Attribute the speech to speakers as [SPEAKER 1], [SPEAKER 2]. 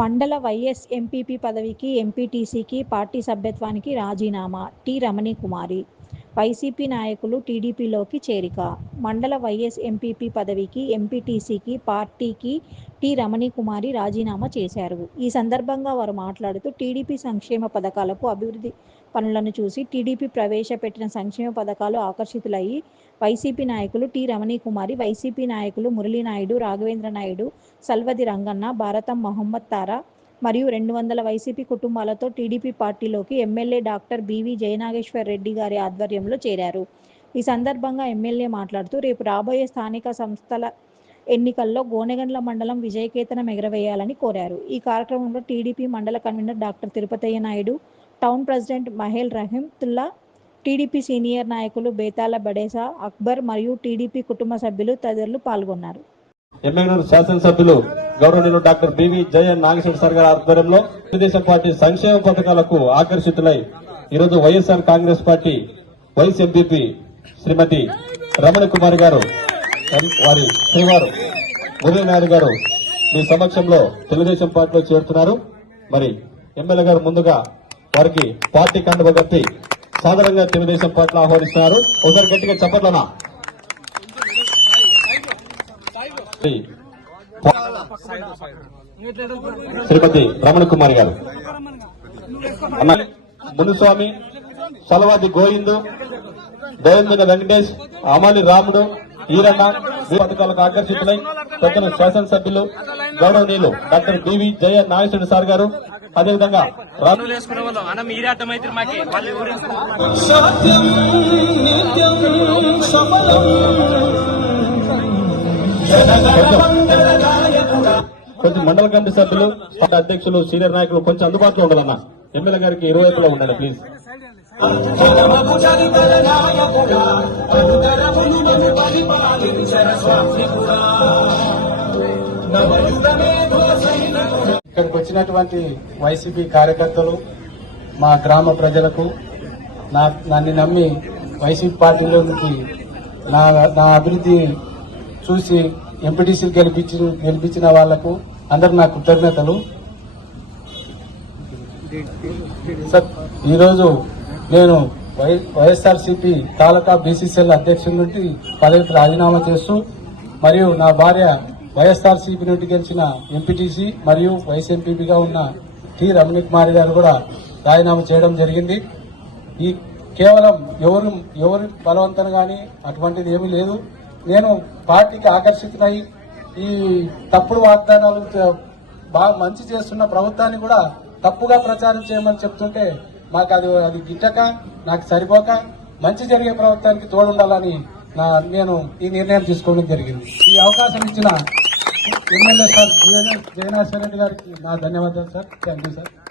[SPEAKER 1] మండల YS MPP పదవికి ఎంపీటీసీకి party సభ్యత్వానికి రాజీనామా. టి రమణికుమారి. వైసీపీ నాయకులు టీడీపీలోకి చేరిక. మండల వైఎస్ ఎంపీపీ పదవికి ఎంపీటీసీకి పార్టీకి టి రమణీకుమారి రాజీనామా చేశారు. ఈ సందర్భంగా వారు మాట్లాడుతూ టీడీపీ సంక్షేమ పథకాలకు అభివృద్ధి పనులను చూసి టీడీపీ ప్రవేశపెట్టిన సంక్షేమ పథకాలు ఆకర్షితులయ్యి వైసీపీ నాయకులు టి రమణీకుమారి వైసీపీ నాయకులు మురళీనాయుడు రాఘవేంద్ర నాయుడు సల్వది రంగన్న భారతం మహమ్మద్ తారా మరియు రెండు వందల వైసీపీ కుటుంబాలతో టీడీపీ పార్టీలోకి MLA doctor BV Jayanageswar Reddy గారి ఆధ్వర్యంలో చేరారు. ఈ సందర్భంగా ఎమ్మెల్యే మాట్లాడుతూ రేపు రాబోయే స్థానిక సంస్థల ఎన్నికల్లో గోనెగండ్ల మండలం విజయకేతనం ఎగరవేయాలని కోరారు. ఈ కార్యక్రమంలో టీడీపీ మండల convener doctor Tirupathaiah Naidu town president Mahel Rahimtulla TDP senior నాయకులు బేతాల బడేసా అక్బర్ మరియు టీడీపీ కుటుంబ సభ్యులు తదితరులు పాల్గొన్నారు.
[SPEAKER 2] ఎమ్మెల్యేలు శాసనసభ్యులు గౌరవనీయులు doctor BV Jayan Nageswara sir గారి ఆధ్వర్యంలో తెలుగుదేశం పార్టీ సంక్షేమ పథకాలకు ఆకర్షితులై ఈరోజు YSR Congress party vice MPP Srimathi Ramana Kumar గారు వారి శ్రీవారు మురళీ గారు మీ సమక్షంలో తెలుగుదేశం పార్టీలో చేరుతున్నారు. మరి ఎమ్మెల్యే గారు ముందుగా వారికి పార్టీ కండువ కప్పి సాధారణంగా తెలుగుదేశం పార్టీలో ఆహ్వానిస్తున్నారు. ఒకసారి గట్టిగా చెప్పట్లనా? శ్రీపతి రమణ కుమారి గారు. మునుస్వామి సలవాది గోవిందు దోయందిన వెంకటేష్ అమలి రాముడు ఈరన్న ఈ పథకాలకు ఆకర్షితులై తగిన శాసనసభ్యులు గౌరవనీయులు doctor BV Jaya Nageswara sir గారు. అదేవిధంగా రా- కొంచెం మండల కమిటీ సభ్యులు అధ్యక్షులు సీనియర్ నాయకులు కొంచెం అందుబాటులో ఉండాలన్న. ఎమ్మెల్యే గారికి ఇరువైపులో ఉండండి ప్లీజ్.
[SPEAKER 3] ఇక్కడికి వచ్చినటువంటి వైసీపీ కార్యకర్తలు మా గ్రామ ప్రజలకు నా నన్ను నమ్మి వైసీపీ పార్టీలోకి నా నా అభివృద్ధి చూసి ఎంపీటీసీలు గెలిపించి గెలిపించిన వాళ్ళకు అందరు నా కృతజ్ఞతలు. సార్ ఈరోజు నేను వై వైఎస్ఆర్సీపీ తాలూకా బీసీసీఎల్ అధ్యక్షుడి నుండి పదవికి రాజీనామా చేస్తూ మరియు నా భార్య వైఎస్ఆర్సీపీ నుండి గెలిచిన ఎంపీటీసీ మరియు వైస్ ఎంపీపీగా ఉన్న టి రమణి కుమారి గారు కూడా రాజీనామా చేయడం జరిగింది. ఈ కేవలం ఎవరు ఎవరు బలవంతం కానీ అటువంటిది ఏమీ లేదు. నేను పార్టీకి ఆకర్షితులై ఈ తప్పుడు వాగ్దానాలు బాగా మంచి చేస్తున్న ప్రభుత్వాన్ని కూడా తప్పుగా ప్రచారం చేయమని చెప్తుంటే మాకు అది అది గిట్టక నాకు సరిపోక మంచి జరిగే ప్రభుత్వానికి తోడుండాలని నా నేను ఈ నిర్ణయం తీసుకోవడం జరిగింది. ఈ అవకాశం ఇచ్చిన ఎమ్మెల్యే సార్ జగన్నాథ్ రెడ్డి గారికి నా ధన్యవాదాలు సార్. Thank you sir.